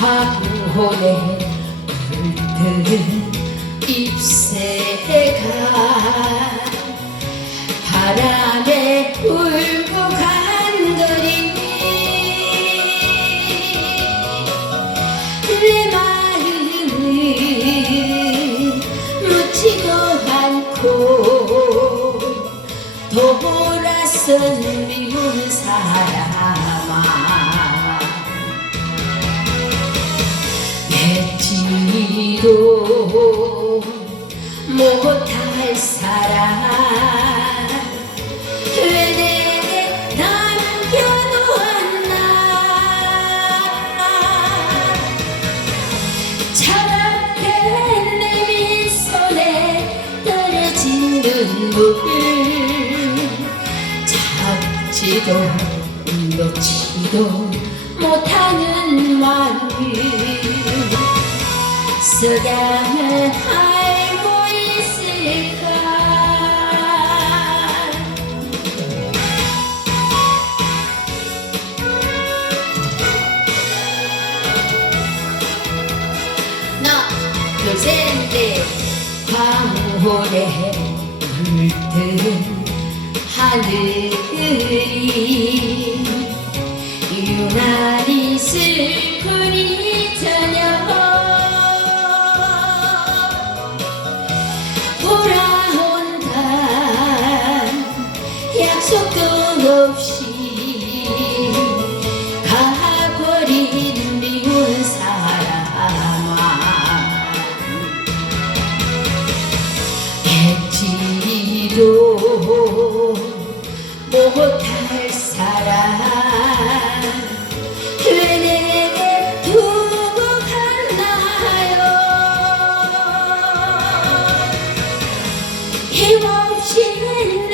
황혼에 물든 잎새가 바람에 울고 간거리 내 마음을 묻지도 않고 돌아선 미운 사람아 도 못할 사람. 왜 내게 남겨놓았나 차갑게 내 윗손에 떨어진 눈물 잡지도 놓지도 못하는 마음 석양을 알고 있을까? 하나 둘셋넷 황홀에 물든 하늘 도 못할 사람 왜 내게 두고 갔나요. 힘없이 내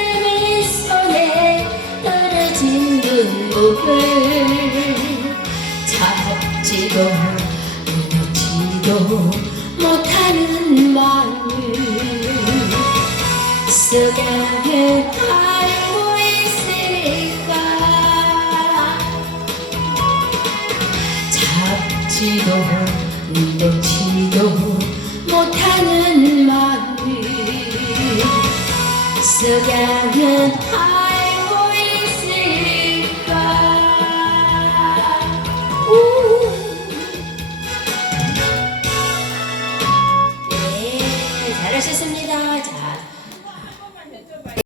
윗손에 떨어진 눈물을 잡지도 놓지도 못하는 석양을 알고 있을까? 잡지도 놓지도 못하는 마음을 석양은 알고 있을까? 우. 네 잘하셨습니다. 자